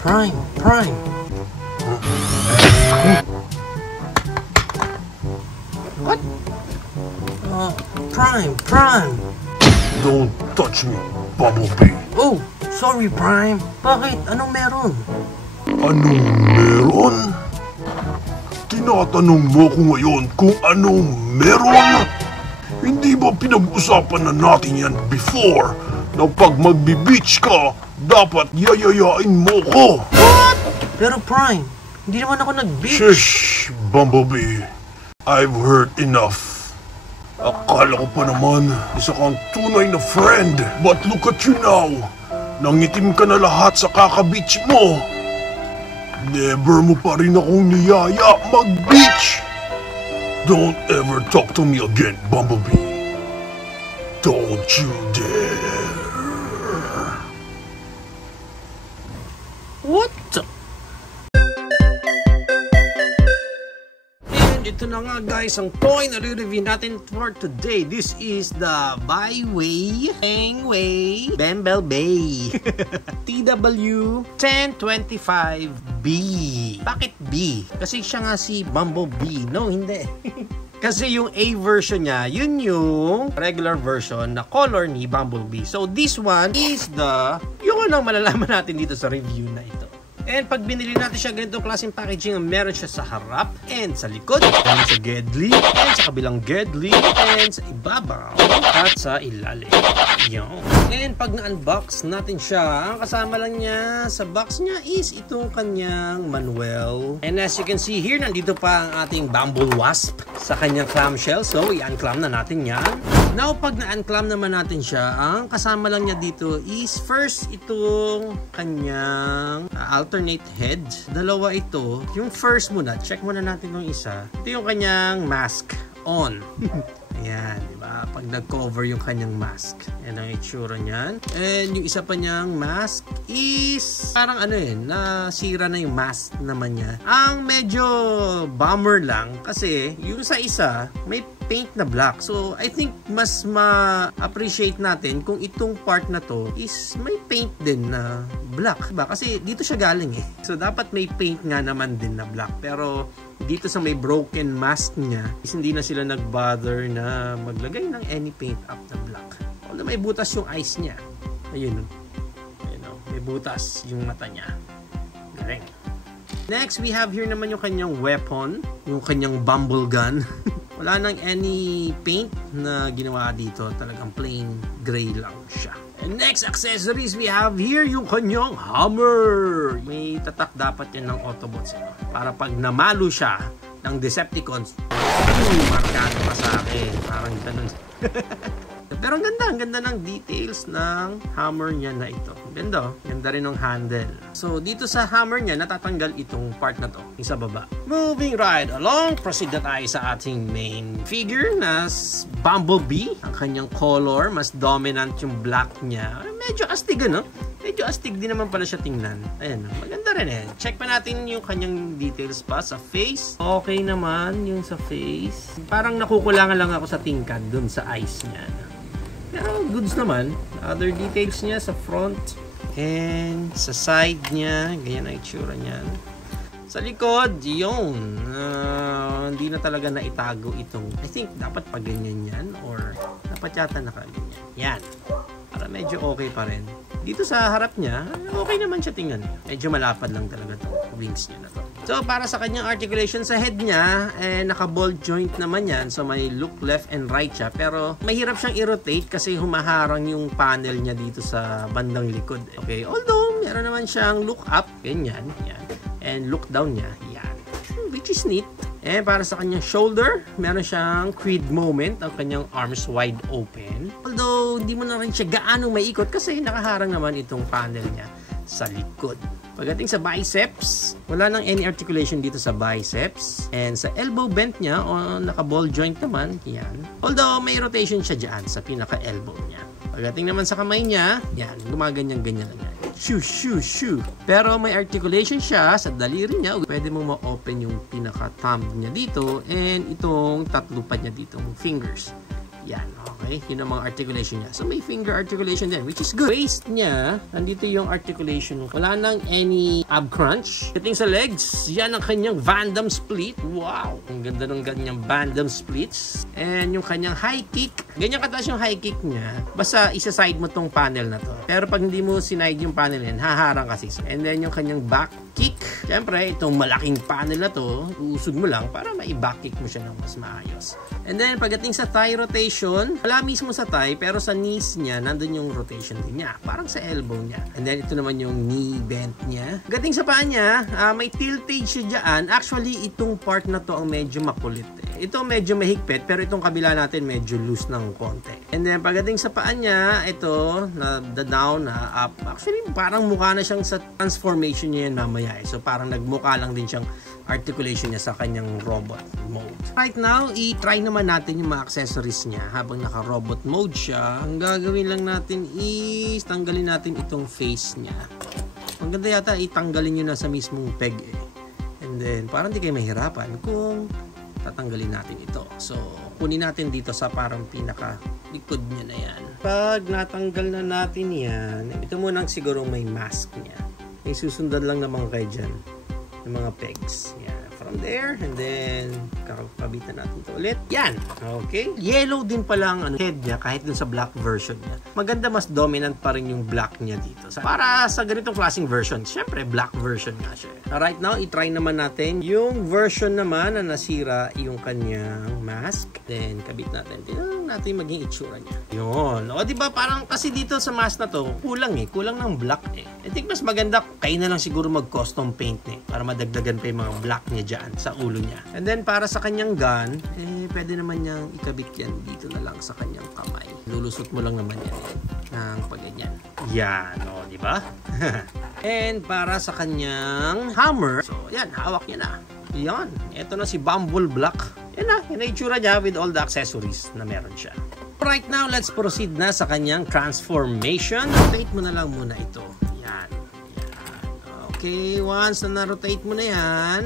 Prime, Prime. What? Prime. Don't touch me, Bumblebee. Oh, sorry, Prime. Bakit? Anong meron? Anong meron? Tinatanong mo ko ngayon kung anong meron? Hindi ba pinag-usapan na natin yan before na pag magbi-beach ka, dapat yayayain mo ko? What? Pero Prime, hindi naman ako nag-beach. Shush, Bumblebee. I've heard enough. Akala ko pa naman, isa kang tunay na friend. But look at you now. Nangitim ka na lahat sa kaka-beach mo. Never mo pa rin akong niyaya mag-beach. Don't ever talk to me again, Bumblebee. Don't you dare. What the? Ito na nga guys, ang toy na re-review natin for today. This is the Byway Hangway Bumblebee TW1025B. Bakit B? Kasi siya nga si Bumblebee. No, hindi. Kasi yung A version niya, yun yung regular version na color ni Bumblebee. So this one is yung anong malalaman natin dito sa review na ito. And pag binili natin siya ganitong klaseng packaging, meron siya sa harap and sa likod, and sa gedli, and sa kabilang gedli, and sa ibabaw, at sa ilalim. Yan. And pag na-unbox natin siya, ang kasama lang niya sa box niya is itong kanyang manual. And as you can see here, nandito pa ang ating Bumble Wasp sa kanyang clamshell. So, i-unclam na natin yan. Now, pag na-unclam naman natin siya, ang kasama lang niya dito is first itong kanyang alternate head. Dalawa ito. Yung first muna, check muna natin yung isa. Ito yung kanyang mask on. Ayan, diba? Pag nag-cover yung kanyang mask. Yan ang itsura niyan. And yung isa pa niyang mask is parang nasira na yung mask naman niya. Ang medyo bummer lang kasi yung sa isa may paint na black. So, I think mas ma-appreciate natin kung itong part na to is may paint din na black. Diba? Kasi dito siya galing eh. So, dapat may paint nga naman din na black. Pero, dito sa may broken mask niya is hindi na sila nag-bother na maglagay ng any paint up na black. Although may butas yung eyes niya. Ayun. May butas yung mata niya. Galing. Next, we have here naman yung kanyang weapon. Yung kanyang bumble gun. Wala nang any paint na ginawa dito. Talagang plain gray lang siya. And next accessories we have here yung kanyang hammer. May tatak dapat yan ng Autobots. Para pag namalo siya ng Decepticons, markado pa sa akin. Parang ganun. Pero ang ganda ng details ng hammer niya na ito. Ganda rin ng handle. So, dito sa hammer niya, natatanggal itong part na to, yung sa baba. Moving right along, proceed na tayo sa ating main figure na Bumblebee. Ang kanyang color, mas dominant yung black niya. Medyo astig, Medyo astig din naman pala siya tingnan. Ayan, maganda rin eh. Check pa natin yung kanyang details pa sa face. Okay naman yung sa face. Parang nakukulangan lang ako sa tingkad dun sa eyes niya. Pero goods naman. Other details niya sa front and sa side niya. Ganyan ang itsura niya. Sa likod, yun. Hindi na talaga naitago itong. I think dapat pa ganyan yan or dapat yata nakaganyan. Yan. Para medyo okay pa rin. Dito sa harap niya, okay naman siya tingnan. Medyo malapad lang talaga itong wings niya na to. So, para sa kanyang articulation sa head niya, naka-ball joint naman yan. So, may look left and right siya. Pero, mahirap siyang i-rotate kasi humaharang yung panel niya dito sa bandang likod. Okay, although, meron naman siyang look up. Ganyan, yan. And look down niya, yan. Which is neat. Para sa kanyang shoulder, meron siyang creed moment, ang kanyang arms wide open. Although, hindi mo na rin siya gaanong maiikot kasi nakaharang naman itong panel niya sa likod. Pagdating sa biceps, wala nang any articulation dito sa biceps. And sa elbow bend niya, o naka-ball joint naman, yan. Although, may rotation siya dyan sa pinaka-elbow niya. Pagdating naman sa kamay niya, yan, gumaganyan-ganyan lang yan. Shoo, shoo, shoo. Pero may articulation siya sa daliri niya. Pwede mong ma-open yung pinaka-thumb niya dito and itong tatlo pa niya ditong fingers. Yan, okay. Yun ang mga articulation niya. So, may finger articulation din, which is good. Waist niya, nandito yung articulation. Wala nang any ab crunch. Dating sa legs, yan ang kanyang Van Damme split. Wow! Ang ganda ng ganyang Van Damme splits. And yung kanyang high kick. Ganyan kataas yung high kick niya. Basta isa-side mo tong panel na to. Pero pag hindi mo sinide yung panel yan, haharang kasi. And then yung kanyang back kick. Siyempre, itong malaking panel na to, uusog mo lang para mai-back kick mo siya ng mas maayos. And then, pagdating sa thigh rotation, wala mismo sa thigh, pero sa knees niya, nandun yung rotation din niya. Parang sa elbow niya. And then, ito naman yung knee bend niya. Pagdating sa paa niya, may tiltage siya dyan. Actually, itong part na to ang medyo makulit. Ito medyo mahigpit, pero itong kabila natin medyo loose ng konti. And then, pagdating sa paa niya, ito, na the down, na up. Actually, parang mukha na siyang sa transformation niya yan mamaya. So, parang nagmukha lang din siyang articulation niya sa kanyang robot mode. Right now, i-try naman natin yung mga accessories niya habang naka-robot mode siya. Ang gagawin lang natin is tanggalin natin itong face niya. Ang ganda yata itanggalin nyo na sa mismong peg eh. And then, parang di kayo mahirapan kung tatanggalin natin ito. So, kunin natin dito sa parang pinaka-likod niya na yan. Pag natanggal na natin yan, ito munang siguro may mask niya. May susundan lang naman kayo dyan ng mga pegs. Yan. From there, and then kakabitan natin ito ulit. Yan. Okay. Yellow din pala ang head niya kahit dun sa black version niya. Maganda, mas dominant pa rin yung black niya dito. Para sa ganitong klaseng version, syempre black version nga siya. Right now, i-try naman natin yung version naman na nasira yung kanyang mask. Then, kabit natin. Tingnan natin maging itsura niya. Yun. O, diba parang kasi dito sa mask na to, kulang eh. Kulang ng black eh. I think mas maganda, kayo na lang siguro mag-custom paint eh. Para madagdagan pa yung mga black niya dyan sa ulo niya. And then, para sa kanyang gun, pwede naman niyang ikabit yan dito na lang sa kanyang kamay. Lulusot mo lang naman yan ng pagganyan. Yan, o, di ba? And para sa kanyang hammer, so, yan, hawak niya na. Yan, eto na si Bumble Black. Yan na, yan na itsura niya with all the accessories na meron siya. Right now, let's proceed na sa kanyang transformation. Rotate mo na lang muna ito. Yan. Okay, once na na-rotate mo na yan,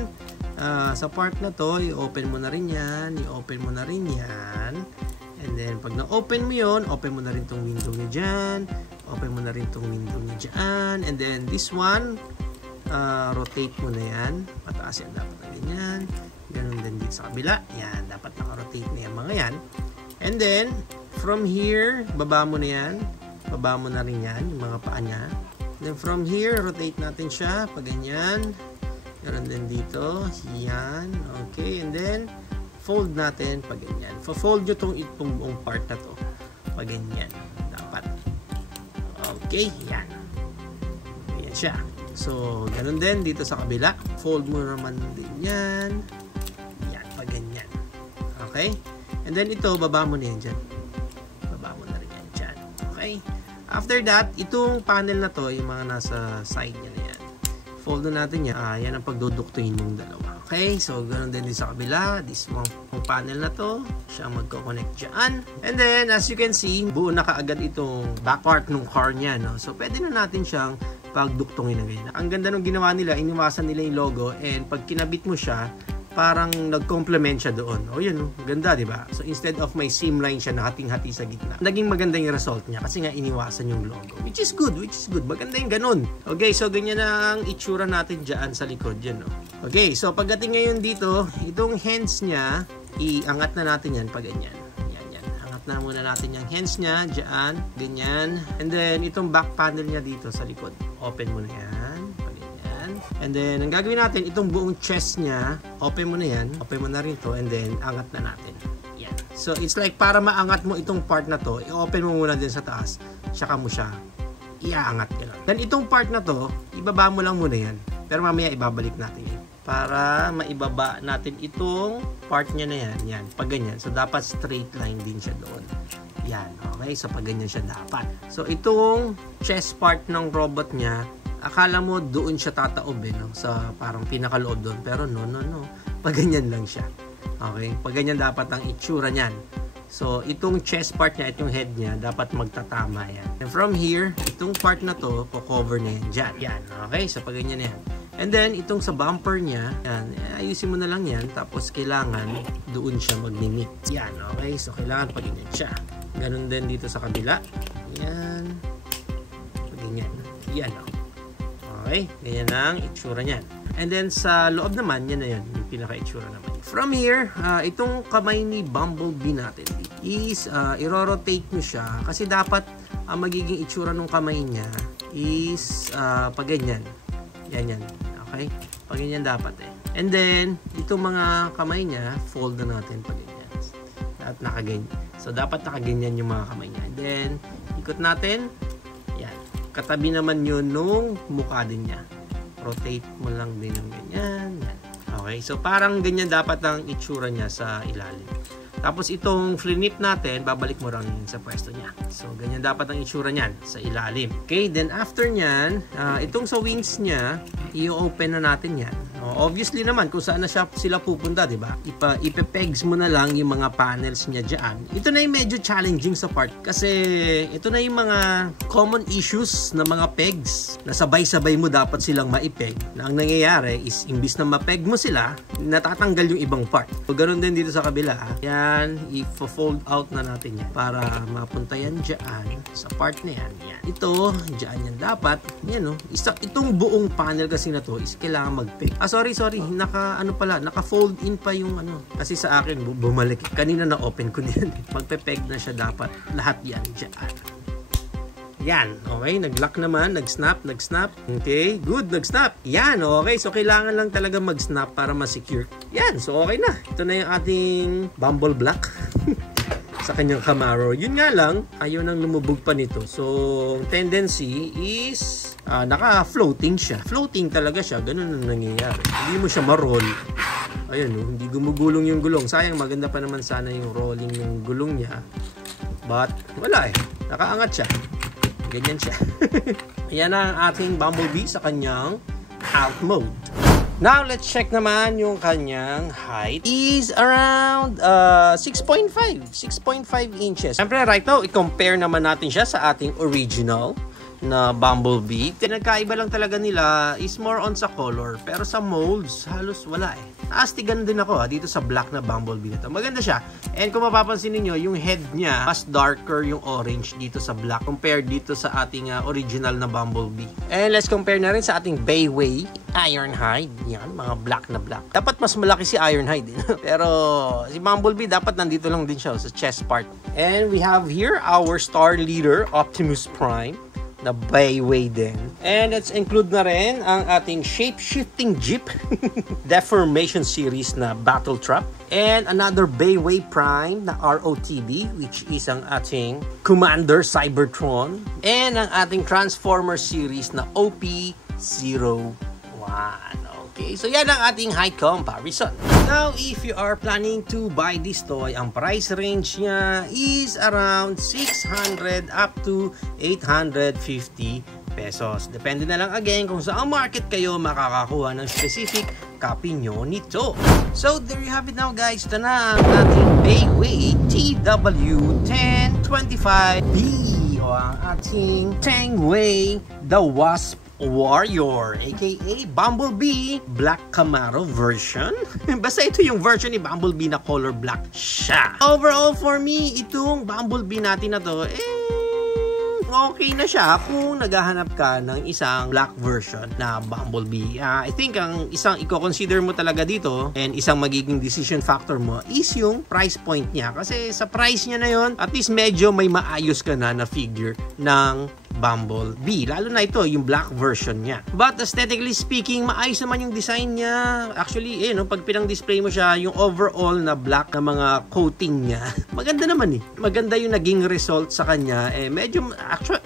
sa part na to, i-open mo na rin yan, i-open mo na rin yan. And then, pag na-open mo yun, open mo na rin tong window niya dyan, open mo na rin tong window niya dyan. And then, this one, rotate mo na yan. Pataas yan, dapat na ganyan. Ganun din dito sa kabila. Yan, dapat naka-rotate na yan mga yan. And then, from here, baba mo na yan. Baba mo na rin yan, yung mga paa niya. Then, from here, rotate natin siya, pag ganyan. Ganun din dito. Yan. Okay. And then, fold natin pag ganyan. Fold nyo itong buong part na to. Pag ganyan. Dapat. Okay. Yan. Yan siya. So, ganun din dito sa kabila. Fold mo naman din yan. Yan. Pag ganyan. Okay. And then, ito, baba mo na yan dyan. Baba mo na rin yan dyan. Okay. After that, itong panel na to, yung mga nasa side niya na yan. Fold na natin yan. Yan ang pagduduktuhin mong dalawa. Okay, so ganoon din sa kabila. This one, yung panel na to, siya magko-connect dyan. And then, as you can see, buo na kaagad itong back part ng car niya. No? So, pwede na natin siyang pagduktungin na ganyan. Ang ganda nung ginawa nila, iniwasan nila yung logo, and pag kinabit mo siya, parang nag-complement siya doon. O yun, ganda, di ba? So, instead of may seam line siya nakating-hati sa gitna, naging maganda yung result niya kasi nga iniwasan yung logo. Which is good, which is good. Maganda yung ganun. Okay, so ganyan na ang itsura natin dyan sa likod. Yan, no? Okay, so pagdating ngayon dito, itong hands niya, iangat na natin yan pag ganyan. Yan. Angat na muna natin yung hands niya, dyan, ganyan. And then, itong back panel niya dito sa likod. Open mo na yan. And then, ang gagawin natin, itong buong chest niya, open mo na yan, open mo na rin to, and then, angat na natin. Yan. So, it's like, para maangat mo itong part na to, i-open mo muna din sa taas, saka mo siya iaangat. Then, itong part na to, ibaba mo lang muna yan. Pero mamaya, ibabalik natin yan. Para maibaba natin itong part niya na yan. Yan, pag ganyan. So, dapat straight line din siya doon. Yan, okay? So, pag ganyan siya dapat. So, itong chest part ng robot niya, akala mo doon siya tataob no? Sa parang pinakaloob doon. Pero no. Pag ganyan lang siya. Okay? Pag ganyan dapat ang itsura niyan. So, itong chest part niya, itong head niya, dapat magtatama yan. And from here, itong part na to, cover na yan dyan. Yan. Okay? So, pag ganyan na yan. And then, itong sa bumper niya, yan, ayusin mo na lang yan. Tapos, kailangan doon siya mag-limit. Yan, okay? So, kailangan pag-init siya. Ganun din dito sa kabila. Yan. Ganyan. Yan, okay? Ganyan ang itsura niyan. And then, sa loob naman, yan na yan. Yung pinaka-itsura naman. From here, itong kamay ni Bumblebee natin is, i-rotate nyo siya. Kasi dapat, ang magiging itsura ng kamay niya is, pag ganyan. Yan. Okay? Pag ganyan dapat eh. And then, itong mga kamay niya, fold na natin pag ganyan. At nakaganyan. So, dapat nakaganyan yung mga kamay niya. And then, ikot natin. Yan. Katabi naman yun nung mukha din niya. Rotate mo lang din ng ganyan. Yan. Okay, so parang ganyan dapat ang itsura niya sa ilalim. Tapos itong flinip natin, babalik mo rin sa pwesto niya. So ganyan dapat ang itsura niyan sa ilalim. Okay, then after niyan, itong sa wings niya, i-open na natin yan. Obviously naman, kung saan na sila pupunta, di ba? Ipe-pegs mo na lang yung mga panels niya dyan. Ito na yung medyo challenging sa part kasi ito na yung mga common issues na mga pegs na sabay-sabay mo dapat silang maipeg. Na ang nangyayari is, imbis na mapeg mo sila, natatanggal yung ibang part. So, ganun din dito sa kabila. Yan, i-fold out na natin yan para mapunta yan dyan sa part na yan. Yan. Ito, dyan yan dapat. Yan, no? Itong buong panel kasi na to is kailangan mag-peg. Sorry. Naka-fold in pa yung ano. Kasi sa akin, bumalik. Kanina na-open ko din. Magpe-peg na siya dapat. Lahat yan dyan. Yan. Okay. Nag-lock naman. Nag-snap. Okay. Good. Nag-snap. Yan. Okay. So, kailangan lang talaga mag-snap para ma-secure. Yan. So, okay na. Ito na yung ating Bumble Black. Sa kanyang Camaro. Yun nga lang, ayaw nang lumubog pa nito. So, tendency is naka-floating siya. Floating talaga siya. Ganun ang nangyayari. Hindi mo siya ma-roll. Ayun, hindi gumugulong yung gulong. Sayang, maganda pa naman sana yung rolling yung gulong niya. But, wala eh. Nakaangat siya. Ganyan siya. Ayan ang ating Bumblebee sa kanyang alt mode. Now, let's check naman yung kanyang height is around 6.5 inches. Siyempre, right now, i-compare naman natin siya sa ating original na Bumblebee. Pinagkaiba lang talaga nila is more on sa color. Pero sa molds, halos wala eh. Naastigan din ako dito sa black na Bumblebee na to. Maganda siya. And kung mapapansin niyo yung head niya, mas darker yung orange dito sa black compared dito sa ating original na Bumblebee. And let's compare na rin sa ating Bayway Ironhide. Yan, mga black na black. Dapat mas malaki si Ironhide. Pero si Bumblebee dapat nandito lang din siya sa chest part. And we have here our star leader, Optimus Prime. Na Bayway din. And let's include na rin ang ating shape-shifting jeep Deformation series na Battle Trap. And another Bayway Prime na ROTB, which is ang ating Commander Cybertron. And ang ating Transformer series na OP-01. Okay, so yan ang ating height comparison. Now, if you are planning to buy this toy, ang price range niya is around 600 up to 850 pesos. Depende na lang again kung saan market kayo makakakuha ng specific copy nyo nito. So, there you have it now guys. Ito na ang ating Bayway TW1025B o ang ating Tangway The Wasp Warrior, aka Bumblebee Black Camaro version. Basta ito yung version ni Bumblebee na color black siya. Overall for me, itong Bumblebee natin na to, okay na siya kung naghahanap ka ng isang black version na Bumblebee. I think ang isang i-consider mo talaga dito and isang magiging decision factor mo is yung price point niya. Kasi sa price niya na yon, at least medyo may maayos ka na figure ng Bumblebee. Lalo na ito, yung black version niya. But aesthetically speaking, maayos naman yung design niya. Actually, pag pinang-display mo siya, yung overall na black na mga coating niya, maganda naman eh. Maganda yung naging result sa kanya. Medyo,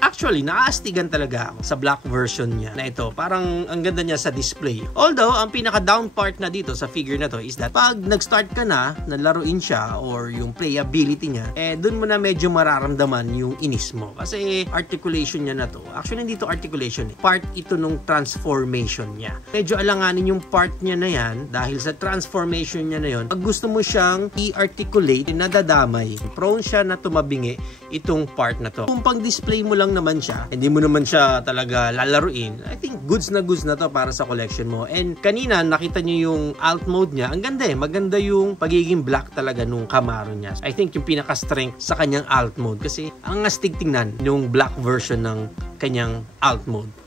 actually, nakaastigan talaga ako sa black version niya na ito. Parang ang ganda niya sa display. Although, ang pinaka-down part na dito sa figure na to is that pag nag-start ka na laruin siya or yung playability niya, dun mo na medyo mararamdaman yung inis mo. Kasi articulation niya na to. Actually, hindi to articulation eh. Part ito nung transformation niya. Medyo alanganin yung part niya na yan dahil sa transformation niya na yon. Pag gusto mo siyang i-articulate, nadadamay. Prone siya na tumabingi itong part na to. Kung pang-display mo lang naman siya, hindi mo naman siya talaga lalaruin, I think goods na to para sa collection mo. And kanina, nakita nyo yung alt mode niya. Ang ganda maganda yung pagiging black talaga nung Camaro niya. I think yung pinaka-strength sa kanyang alt mode kasi ang astig tingnan yung black version ng kanyang alt mode.